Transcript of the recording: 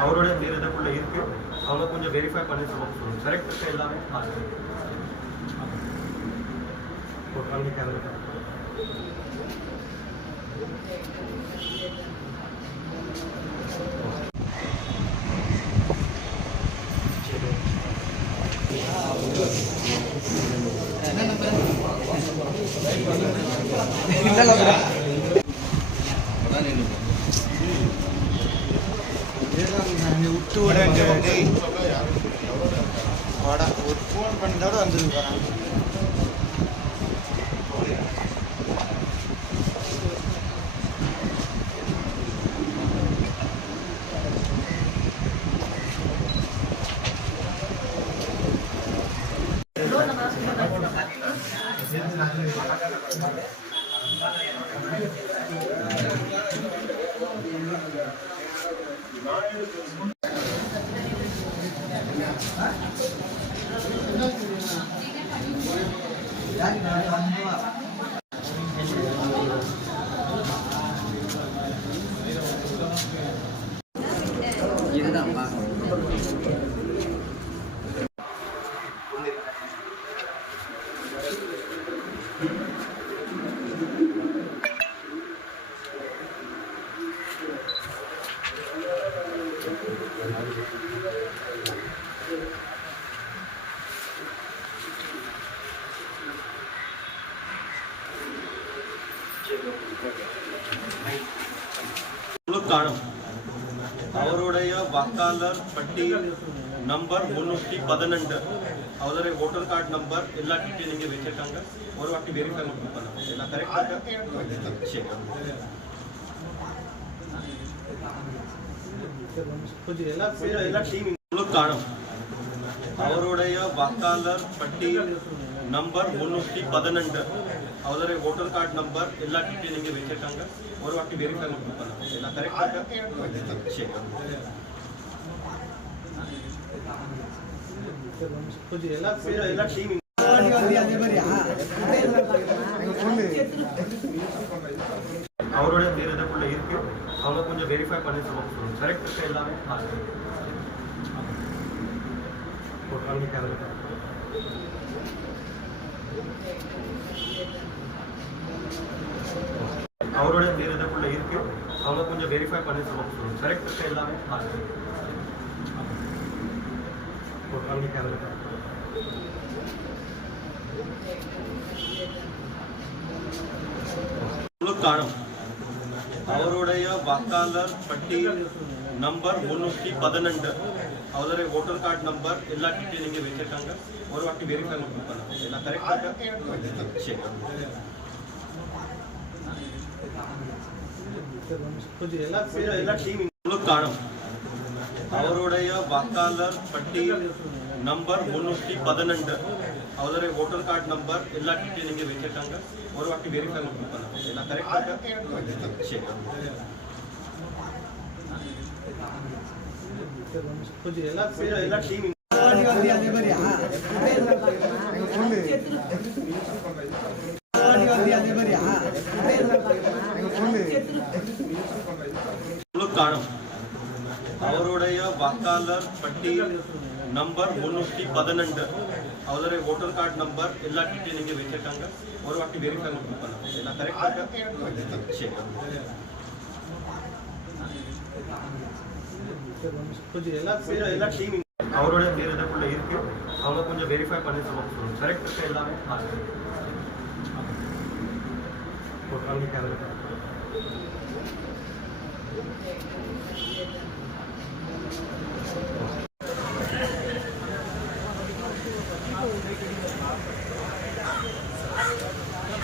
அவரோட பேர் இதுக்குள்ள இருக்கு அவங்க கொஞ்சம் வெரிஃபை பண்ணி சொல்லுங்க கரெக்ட் இருக்கா எல்லாமே போட்டாங்க கேமரா விட்டு விட வாடா ஒரு ஃபோன் பண்ணதோட வந்துருக்கான் உங்களுக்கு காணும் அவருடைய வாக்காளர் பட்டியல் நம்பர் முன்னூற்றி பதினெண்டு. அவருடைய ஓட்டர் கார்டு நம்பர் எல்லா டீட்டெயில் இங்கே வச்சிருக்காங்க. ஒரு வாட்டி வெரிஃபை மட்டும் பண்ணுங்க எல்லாம் கரெக்டாக சரி. கொஞ்சம் எல்லாம் சரி, எல்லா டீம் உங்களுக்கு காணும் அவருடைய வாக்காளர் பட்டியல் நம்பர் முன்னூற்றி பதினெண்டு. அவருடைய ஓட்டர் கார்டு நம்பர் எல்லா டீட்டெயில் இங்கே வச்சிருக்காங்க ஒரு வாட்டி வெரிஃபை மட்டும் பண்ணுங்க எல்லாம் கரெக்டாக சரி கொஞ்சம் எல்லாம் சரி, எல்லா டீம் அவருடைய பேர் இதுக்குள்ள இருக்கு அவங்க கொஞ்சம் வெரிஃபை பண்ணி சொல்லுங்க கரெக்ட் இருக்கா எல்லாமே போட்டாங்க கேமரா அவருடைய பேர் இதுக்குள்ள இருக்கு அவங்க கொஞ்சம் வெரிஃபை பண்ணி சொல்லுங்க கரெக்ட் இருக்கா எல்லாமே போட்டாங்க கேமரா உங்களுக்கு காணும் அவருடைய வாக்காளர் பட்டியல் நம்பர் முன்னூற்றி பதினெண்டு அவருடைய ஓட்டர் கார்டு நம்பர் எல்லா டீட்டெயில் இங்கே வச்சிருக்காங்க ஒரு வாட்டி வெரிஃபை மட்டும் பண்ணுங்க எல்லாம் கரெக்டாக சரி கொஞ்சம் எல்லாம் சரி, எல்லா டீம் உங்களுக்கு காணும் அவருடைய வாக்காளர் பட்டியல் நம்பர் முன்னூற்றி பதினெண்டு அவருடைய ஓட்டர் கார்டு நம்பர் எல்லா டீட்டெயில் இங்கே வச்சிருக்காங்க ஒரு வாட்டி வெரிஃபை மட்டும் பண்ணுங்க எல்லாம் கரெக்டாக சரி கொஞ்சம் எல்லாம் சரி, எல்லா டீம் உங்களுக்கு காணும் அவருடைய வாக்காளர் பட்டியல் நம்பர் முன்னூற்றி பதினெண்டு அவருடைய ஓட்டர் கார்டு நம்பர் எல்லா டீட்டெயில் இங்கே வச்சிருக்காங்க ஒரு வாட்டி வெரிஃபை மட்டும் பண்ணுங்க எல்லாம் கரெக்டாக சரி கொஞ்சம் எல்லாம் சரி, எல்லா டீம் அவருடைய பேர் இதுக்குள்ள இருக்கு அவங்க கொஞ்சம் வெரிஃபை பண்ணி சொல்லுங்க கரெக்ட் இருக்கா எல்லாமே போட்டாங்க கேமரா